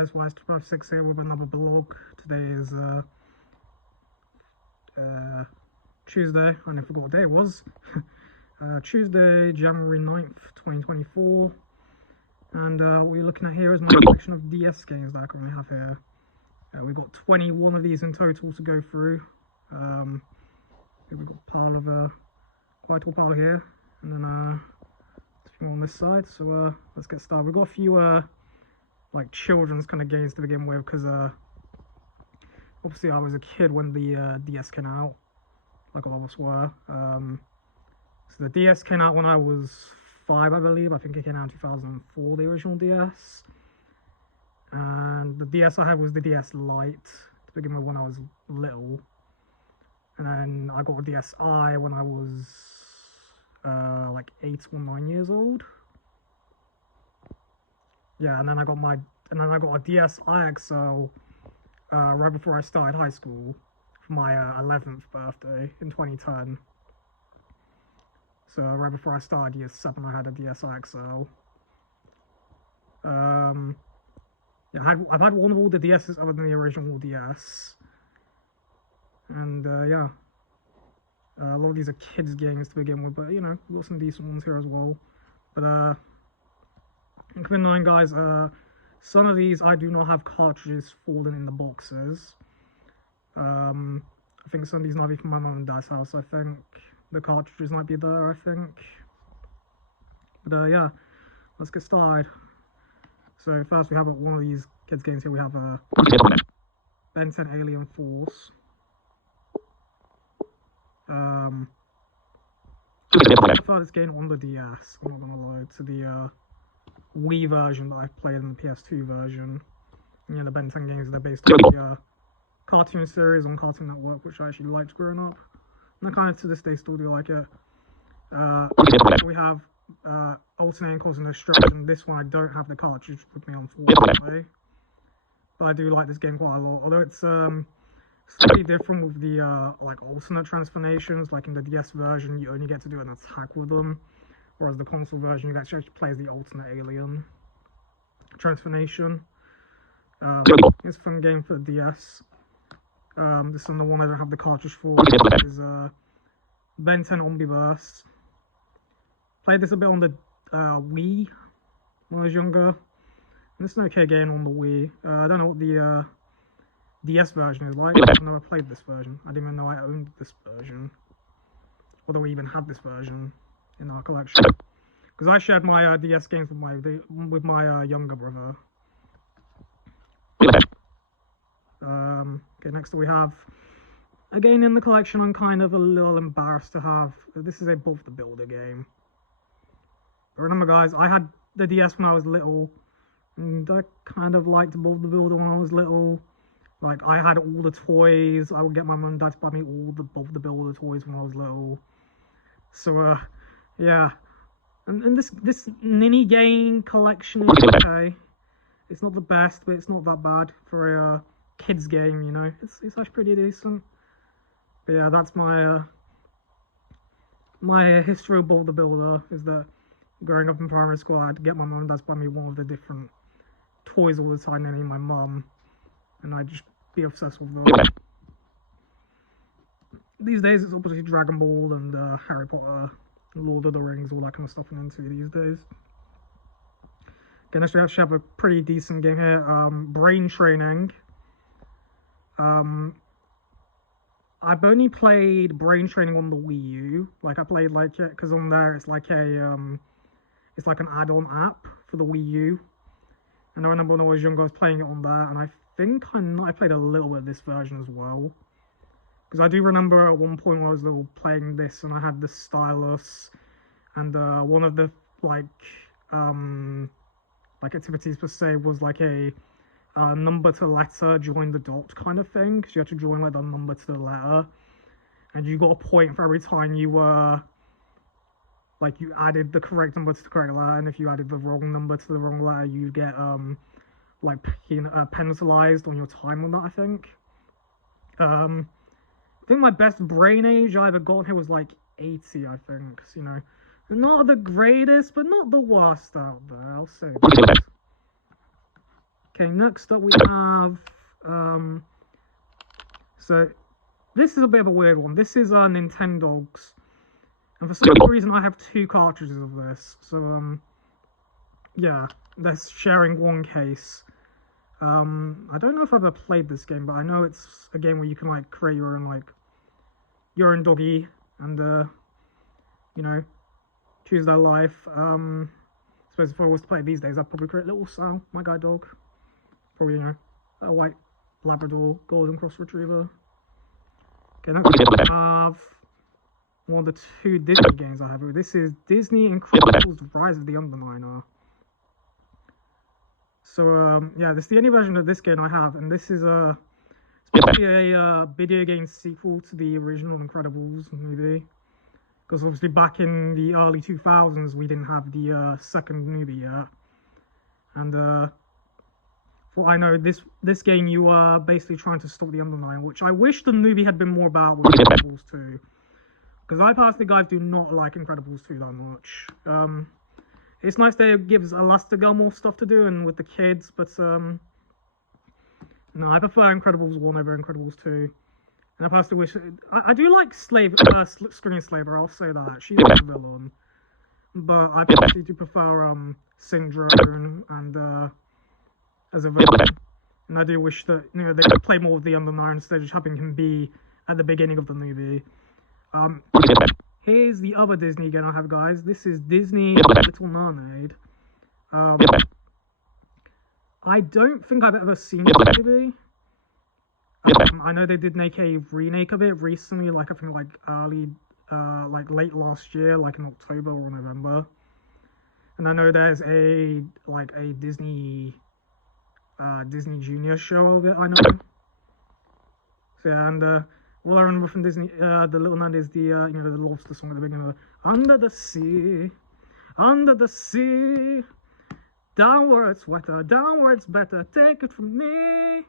guys, Wise256 here with another vlog. Today is Tuesday. I never forgot what day it was. Tuesday, January 9th, 2024. And what you're looking at here is my collection of DS games that I currently have here. We've got 21 of these in total to go through. Here we've got a pile of, quite a tall pile here. And then a few more on this side. So let's get started. We've got a few like children's kind of games to begin with, because obviously I was a kid when the DS came out, like all of us were. So the DS came out when I was 5, I believe. I think it came out in 2004, the original DS. And the DS I had was the DS Lite to begin with when I was little. And then I got a DSi when I was like 8 or 9 years old. Yeah, and then I got a DSi XL right before I started high school for my 11th birthday in 2010. So right before I started year 7, I had a DSi XL. Yeah, I've had one of all the DSs other than the original DS. And yeah, a lot of these are kids games to begin with, but you know, we've got some decent ones here as well. But keep in mind, guys, some of these I do not have cartridges for them in the boxes. I think some of these might be from my mum and dad's house. I think the cartridges might be there, I think. But yeah, let's get started. So first we have one of these kids games here. We have Ben 10 Alien Force. I prefer this game on the DS, I'm not gonna lie, to the Wii version that I've played in the PS2 version. And yeah, the Ben 10 games, they're based on the cartoon series on Cartoon Network, which I actually liked growing up. And I kind of to this day still do like it. We have Alternating Cause and Destruction. This one I don't have the cartridge with me, unfortunately. But I do like this game quite a lot. Although it's slightly different with the like alternate transformations. Like in the DS version, you only get to do an attack with them. Whereas the console version, you actually play as the alternate alien transformation. It's a fun game for the DS. This is the one I don't have the cartridge for. This is Ben 10 Omniverse. Played this a bit on the Wii when I was younger. And it's an okay game on the Wii. I don't know what the DS version is like. I've never played this version. I didn't even know I owned this version. Although we even had this version in our collection. Because I shared my DS games with my younger brother. Okay, next we have, again in the collection, I'm kind of a little embarrassed to have. This is a Bob the Builder game. But remember, guys, I had the DS when I was little, and I kind of liked Bob the Builder when I was little. Like, I had all the toys. I would get my mum and dad to buy me all the Bob the Builder toys when I was little. So, yeah. And this mini game collection is okay. It's not the best, but it's not that bad for a kids game, you know. It's actually pretty decent. But yeah, that's my my history of Bob the Builder, is that growing up in primary school, I had to get my mum and dad to buy me one of the different toys all the time, namely my mum, and I'd just be obsessed with them. These days it's obviously Dragon Ball and Harry Potter, Lord of the Rings, all that kind of stuff I'm into these days. Okay, next we actually have a pretty decent game here, Brain Training. I've only played Brain Training on the Wii U. Like, I played like it because on there it's like a it's like an add-on app for the Wii U. And I remember when I was younger, I was playing it on there, and I think I played a little bit of this version as well. Because I do remember at one point when I was little playing this, and I had the stylus, and one of the like activities per se was like a number to letter, join the dot kind of thing, because you had to join like the number to the letter, and you got a point for every time you like you added the correct number to the correct letter, and if you added the wrong number to the wrong letter, you get like penalized on your time on that, I think. I think my best brain age I ever got here was like 80, I think, 'cause, you know, not the greatest, but not the worst out there, I'll say that. Okay, next up we have so this is a bit of a weird one. This is Nintendogs, and for some reason I have 2 cartridges of this. So yeah, they're sharing one case. I don't know if I've ever played this game, but I know it's a game where you can like create your own doggy and you know, choose their life. I suppose if I was to play it these days, I'd probably create little Sal, my guide dog. Probably, you know, a white Labrador, Golden Cross Retriever. Okay, next we have one of the 2 Disney games I have. This is Disney Incredibles Rise of the Underminer. So, yeah, this is the only version of this game I have, and this is supposed to be a video game sequel to the original Incredibles movie. Because obviously back in the early 2000s, we didn't have the second movie yet. And for I know, this game you are basically trying to stop the Underminer, which I wish the movie had been more about with Incredibles 2. Because I personally, guys, do not like Incredibles 2 that much. It's nice that it gives Elastigirl more stuff to do and with the kids, but no, I prefer Incredibles 1 over Incredibles 2. And I personally wish I do like Screen Slaver. I'll say that she's a villain, but I personally do prefer Syndrome and as a villain. And I do wish that they could play more of the Underminer instead of just having him be at the beginning of the movie. Here's the other Disney game I have, guys. This is Disney Little Mermaid. I don't think I've ever seen this movie. I know they did make a remake of it recently, like I think like late last year, like in October or November. And I know there's a Disney Junior show of it, I know. So yeah, and all I remember from Disney, the Little Mermaid is the the lobster song at the beginning of Under the Sea, down where it's wetter, down where it's better, take it from me.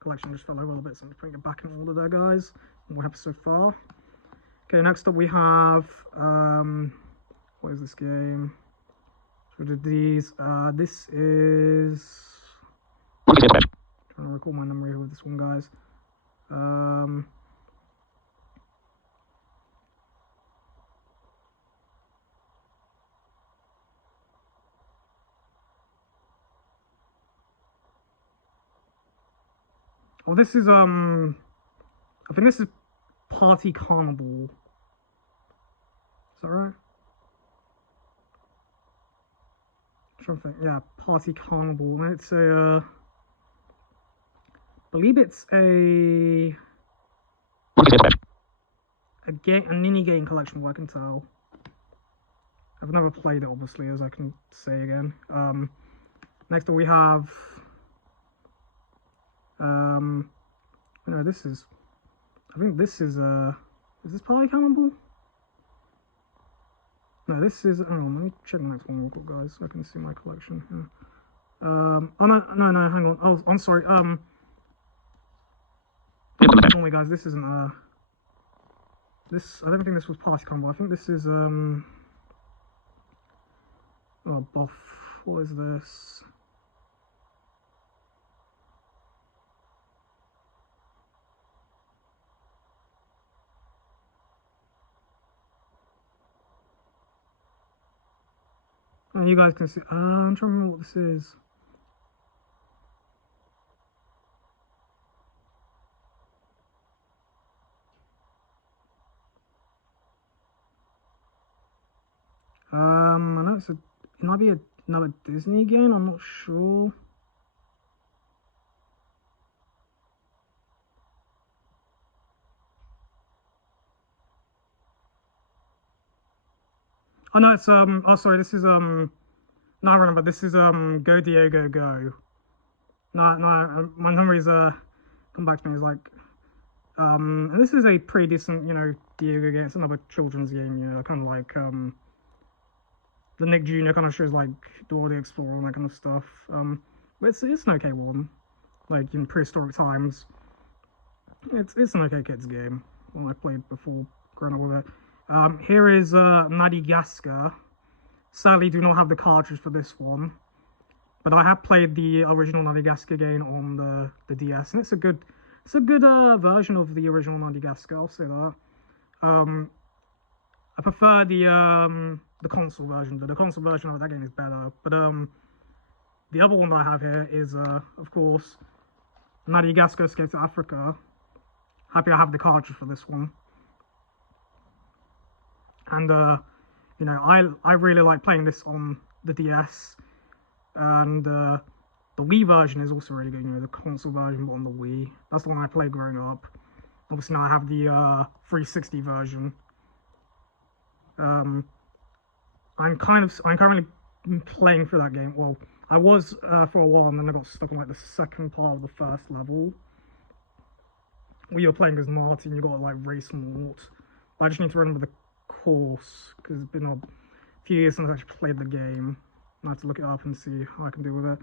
Collection just fell over a little bit, so I'm just putting it back in order there, guys. What we have so far. Okay, next up we have what is this game? So we did these. This is trying to recall my memory with this one, guys. Oh, this is I think this is Party Carnival. Is that right? I'm trying to think. Yeah, Party Carnival. And it's a I believe it's a mini game collection, what I can tell. I've never played it, obviously, as I can say again. Next up we have no, this is, I think this is this Party Carnival? No, this is, oh, let me check the next one real quick, guys, so I can see my collection. Yeah. Oh, no, hang on, oh, I'm sorry, only guys, this isn't, this, I don't think this was Party Carnival, I think this is, oh, Buff, what is this? And you guys can see, I'm trying to remember what this is. I know it might be another Disney game, I'm not sure. Oh no, it's oh sorry, this is no, I remember, this is Go Diego Go. No, my memories come back to me, is like and this is a pretty decent, Diego game. It's another children's game, kind of like the Nick Jr. kind of shows like Dora the Explorer and that kind of stuff. But it's an okay one, like in prehistoric times. It's an okay kids game. One I played before growing up with it. Here is Madagascar. sadly do not have the cartridge for this one, but I have played the original Madagascar game on the DS, and it's a good version of the original Madagascar. I'll say that. I prefer the console version. The console version of that game is better, but the other one that I have here is of course Madagascar Escape to Africa. Happy I have the cartridge for this one. And you know, I really like playing this on the DS, and the Wii version is also really good. You know, the console version, but on the Wii. That's the one I played growing up. Obviously now I have the 360 version. I'm currently playing through that game. Well, I was for a while, and then I got stuck on like the second part of the first level. Where you're playing as Marty, and you got to like race Mort. I just need to remember the course because it's been a few years since I actually played the game. I have to look it up and see how I can do with it.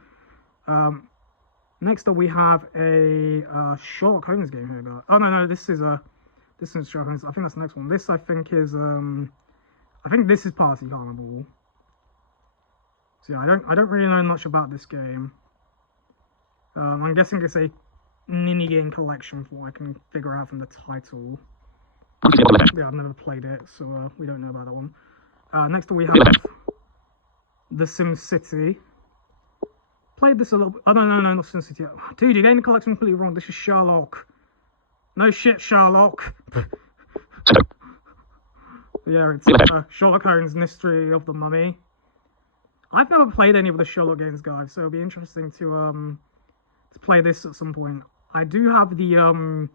Next up, we have a Sherlock Holmes game here, guys. Oh no, this is Sherlock Holmes. I think that's the next one. This I think is I think this is Party Carnival. So yeah, I don't really know much about this game. I'm guessing it's a mini game collection from what I can figure out from the title. Yeah, I've never played it, so we don't know about that one. Next up we have The Sims City. Played this a little bit. Oh, no, not SimCity. Dude, you're getting the collection completely wrong. This is Sherlock. No shit, Sherlock. Yeah, it's Sherlock Holmes' Mystery of the Mummy. I've never played any of the Sherlock games, guys, so it'll be interesting to play this at some point. I do have the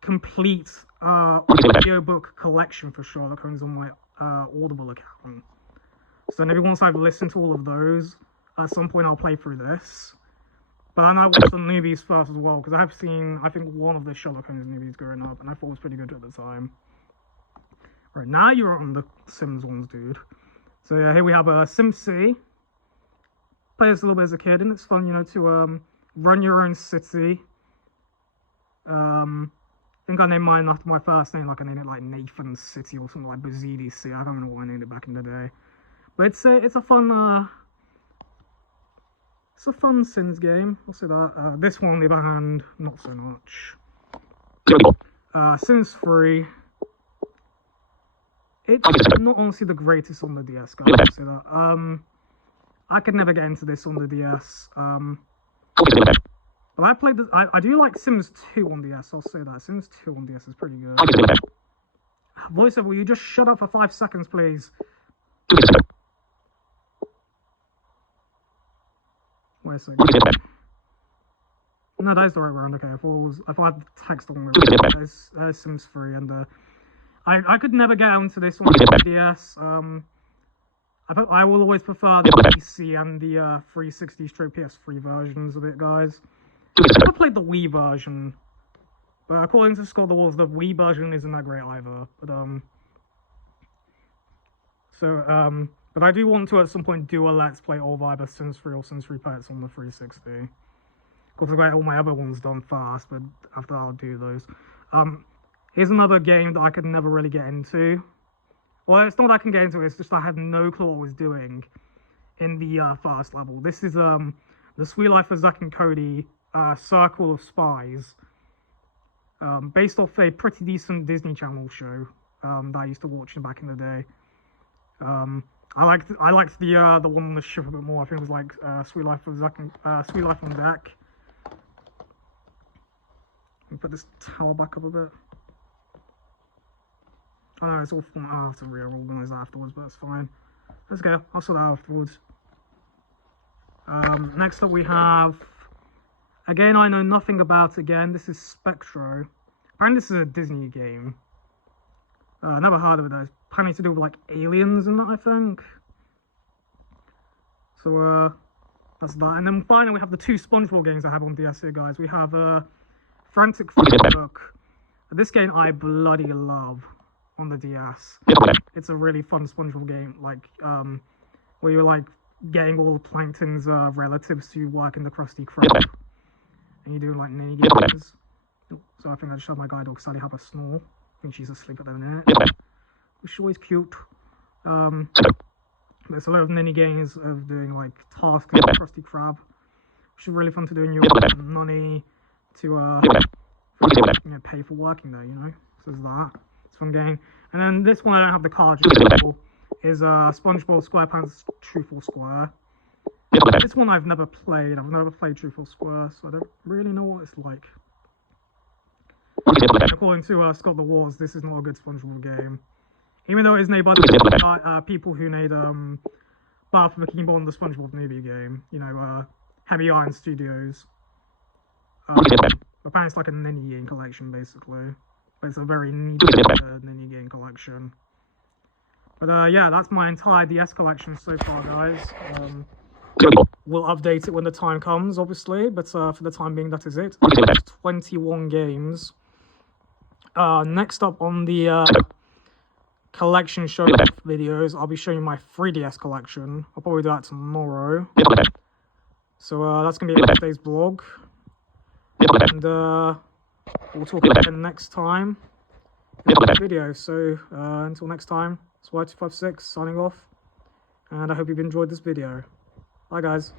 complete audiobook collection for Sherlock Holmes on my Audible account. So maybe once I've listened to all of those, at some point I'll play through this. But I know I watched the movies first as well, because I have seen, I think, one of the Sherlock Holmes movies growing up, and I thought it was pretty good at the time. Right, now you're on the Sims ones, dude. So yeah, here we have SimCity. Play this a little bit as a kid, and it's fun, you know, to run your own city. I think I named mine after my first name, like I named it like Nathan City or something like Bazidi City. I don't remember what I named it back in the day. But it's a fun Sims game. I'll say that. This one, on the other hand, not so much. Sims 3. It's not honestly the greatest on the DS, guys. I'll say that. I could never get into this on the DS. But I played this. I do like Sims 2 on DS. I'll say that. Sims 2 on DS is pretty good. Voiceover, will you just shut up for 5 seconds, please? Wait a second. No, that is the right round. Okay, if I had the text on there's Sims 3, and I could never get onto this on the DS. I will always prefer the PC and the 360 PS3 versions of it, guys. I played the Wii version, but according to Scott the Wolves, the Wii version isn't that great either. But I do want to at some point do a Let's Play of either Sims 3 or Sims 3 Pets on the 360. Of course, I've got all my other ones done fast, but after that I'll do those. Here's another game that I could never really get into. Well, it's not that I can get into it, it's just I had no clue what I was doing in the first level. This is The Sweet Life of Zack and Cody Circle of Spies. Based off a pretty decent Disney Channel show that I used to watch back in the day. I liked the one on the ship a bit more. I think it was like Sweet Life of Zack. Sweet Life on Zack. Let me put this tower back up a bit. Oh no, it's all fun. I'll have to reorganize that afterwards, but that's fine. Let's go. I'll sort that afterwards. Next up we have, again, I know nothing about again. This is Spectro. Apparently this is a Disney game. Never heard of it though. It's apparently to do with like aliens and that, I think. So that's that. And then finally we have the 2 SpongeBob games I have on DS here, guys. We have Frantic Facebook. This game I bloody love on the DS. It's a really fun SpongeBob game, like where you're like getting all Plankton's relatives to work in the Krusty Krab, and you're doing like mini games. So I think I just had my guide dog Sally have a snore. I think she's asleep at the minute. She's always cute. There's a lot of mini games of doing like tasks like Krusty Krab, which is really fun to do in your money to pay for working there, So there's that. It's a fun game. And then this one I don't have the cartridge for, is SpongeBob SquarePants Truth or Square. This one I've never played. I've never played Truth or Square, so I don't really know what it's like. According to Scott the Wars, this is not a good SpongeBob game. Even though it is made by the people who made Battle for Bikini Bottom, the SpongeBob newbie game. Heavy Iron Studios. Apparently it's like a Ninny game collection, basically. But it's a very neat Ninny game collection. But yeah, that's my entire DS collection so far, guys. We'll update it when the time comes, obviously, but for the time being, that is it. 21 games. Next up on the collection show videos, I'll be showing you my 3DS collection. I'll probably do that tomorrow. So that's going to be today's vlog. And we'll talk again next time in the next video. So until next time, it's Y256 signing off. And I hope you've enjoyed this video. Bye, guys.